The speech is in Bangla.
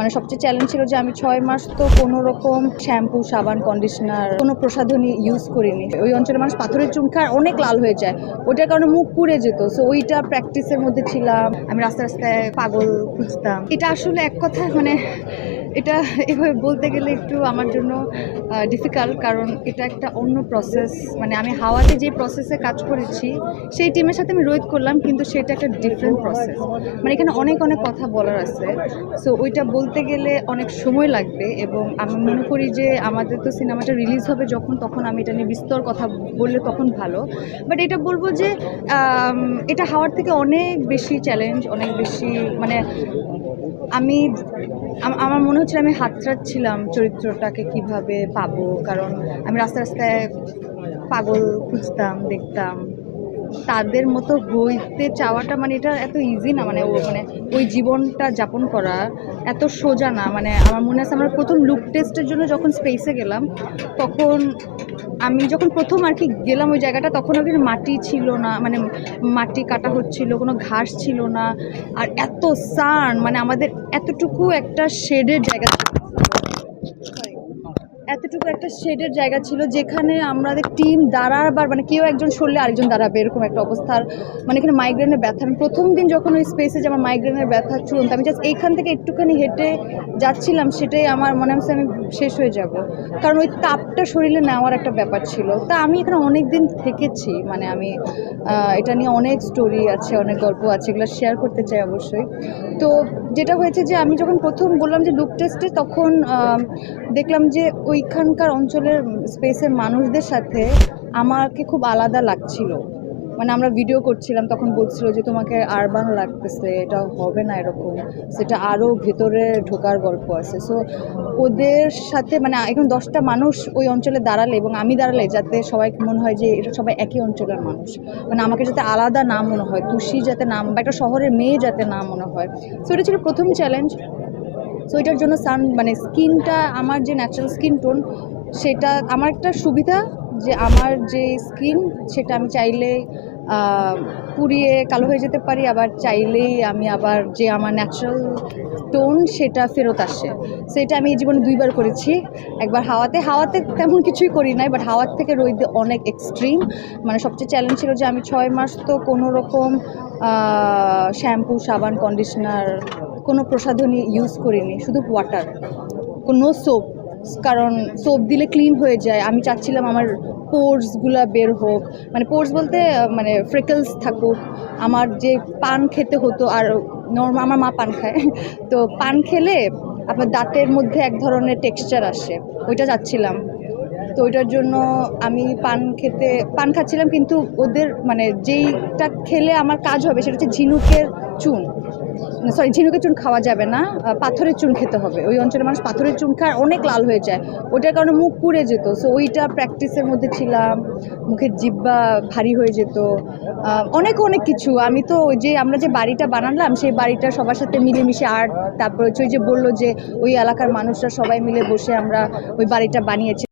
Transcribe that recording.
মানে সবচেয়ে চ্যালেঞ্জ ছিল যে আমি ছয় মাস তো কোনো রকম শ্যাম্পু সাবান কন্ডিশনার কোনো প্রসাধনী ইউজ করিনি। ওই অঞ্চলে মানুষ পাথরের চুন খায় অনেক লাল হয়ে যায়। ওটার কারণে মুখ পুড়ে যেত। সো ওইটা প্র্যাকটিসের মধ্যে ছিলাম। আমি রাস্তায় রাস্তায় পাগল খুঁজতাম। এটা আসলে এক কথা মানে এটা এভাবে বলতে গেলে একটু আমার জন্য ডিফিকাল্ট কারণ এটা একটা অন্য প্রসেস মানে আমি হাওয়াতে যে প্রসেসে কাজ করেছি, সেই টিমের সাথে আমি রোধ করলাম, কিন্তু সেটা একটা ডিফারেন্ট প্রসেস মানে এখানে অনেক অনেক কথা বলার আছে। সো ওইটা বলতে গেলে অনেক সময় লাগবে এবং আমি মনে করি যে আমাদের তো সিনেমাটা রিলিজ হবে যখন, তখন আমি এটা নিয়ে বিস্তর কথা বললে তখন ভালো। বাট এটা বলব যে এটা হাওয়ার থেকে অনেক বেশি চ্যালেঞ্জ অনেক বেশি মানে আম- আমার মনে হচ্ছিল আমি হাতড়াচ্ছিলাম চরিত্রটাকে কীভাবে পাবো, কারণ আমি রাস্তায় রাস্তায় পাগল খুঁজতাম, দেখতাম। তাদের মতো হইতে চাওয়াটা মানে এটা এত ইজি না মানে ও মানে ওই জীবনটা যাপন করা এত সোজা না মানে আমার মনে আছে আমরা প্রথম লুক টেস্টের জন্য যখন স্পেসে গেলাম, তখন আমি যখন প্রথম আর কি গেলাম ওই জায়গাটা, তখন কি মাটি ছিল না মানে মাটি কাটা হচ্ছিল, কোনো ঘাস ছিল না, আর এত সান মানে আমাদের এতটুকু একটা শেডের জায়গা. এতটুকু একটা শেডের জায়গা ছিল যেখানে আমাদের টিম দাঁড়াবার মানে কেউ একজন সরলে আরেকজন দাঁড়াবে, এরকম একটা অবস্থার মানে এখানে মাইগ্রেনের ব্যথা। আমি প্রথম দিন যখন ওই স্পেসে যে আমার মাইগ্রেনের ব্যথা চলতো আমি জাস্ট এইখান থেকে একটুখানি হেঁটে যাচ্ছিলাম, সেটাই আমার মনে হচ্ছে আমি শেষ হয়ে যাব। কারণ ওই তাপটা শরীরে নেওয়ার একটা ব্যাপার ছিল। তা আমি এখানে অনেক দিন থেকেছি মানে আমি এটা নিয়ে অনেক স্টোরি আছে, অনেক গল্প আছে, এগুলো শেয়ার করতে চাই অবশ্যই। তো যেটা হয়েছে যে আমি যখন প্রথম বললাম যে লুক টেস্টে তখন দেখলাম যে ওইখানকার অঞ্চলের স্পেসের মানুষদের সাথে আমাকে খুব আলাদা লাগছিল। মানে আমরা ভিডিও করছিলাম, তখন বলছিল যে তোমাকে আরবান লাগতেছে, এটা হবে না এরকম। সেটা আরও ভেতরে ঢোকার গল্প আছে। সো ওদের সাথে মানে এখন দশটা মানুষ ওই অঞ্চলে দাঁড়ালে এবং আমি দাঁড়ালে যাতে সবাই মনে হয় যে এটা সবাই একই অঞ্চলের মানুষ। মানে আমাকে যাতে আলাদা না মনে হয়, তুষি যাতে নাম বা একটা শহরের মেয়ে যাতে না মনে হয়। সো এটা ছিল প্রথম চ্যালেঞ্জ সো এটার জন্য সান মানে স্কিনটা, আমার যে ন্যাচারাল স্কিন টোন সেটা আমার একটা সুবিধা যে আমার যে স্কিন, সেটা আমি চাইলে পুড়িয়ে কালো হয়ে যেতে পারি, আবার চাইলেই আমি আবার যে আমার ন্যাচারাল টোন সেটা ফেরত আসে। সেটা আমি এই জীবনে দুইবার করেছি। একবার হাওয়াতে হাওয়াতে তেমন কিছুই করি নাই বাট হাওয়ার থেকে রোদে অনেক এক্সট্রিম মানে সবচেয়ে চ্যালেঞ্জ ছিল যে আমি ছয় মাস তো কোনো রকম শ্যাম্পু সাবান কন্ডিশনার কোনো প্রসাধনী ইউজ করিনি, শুধু ওয়াটার কোনো সোপ কারণ সোপ দিলে ক্লিন হয়ে যায়। আমি চাচ্ছিলাম আমার পোর্সগুলা বের হোক। মানে পোর্স বলতে মানে ফ্রেকলস থাকুক। আমার যে পান খেতে হতো, আর নর্মাল আমার মা পান খায়। তো পান খেলে আপনার দাঁতের মধ্যে এক ধরনের টেক্সচার আসে। ওইটা চাচ্ছিলাম। তো ওইটার জন্য আমি পান খেতে, পান খাচ্ছিলাম, কিন্তু ওদের মানে যেইটা খেলে আমার কাজ হবে, সেটা হচ্ছে ঝিনুকের চুন। সরি ঝিনুকের চুন খাওয়া যাবে না পাথরের চুন খেতে হবে। ওই অঞ্চলের মানুষ পাথরের চুন খায়, অনেক লাল হয়ে যায়। ওইটার কারণে মুখ পুড়ে যেত। সো ওইটা প্র্যাকটিসের মধ্যে ছিলাম, মুখের জিব্বা ভারী হয়ে যেত। অনেক অনেক কিছু। আমি তো ওই যে আমরা যে বাড়িটা বানালাম, সেই বাড়িটা সবার সাথে মিলেমিশে আর্ট তারপর হচ্ছে ওই যে বলল যে ওই এলাকার মানুষরা সবাই মিলে বসে আমরা ওই বাড়িটা বানিয়েছি।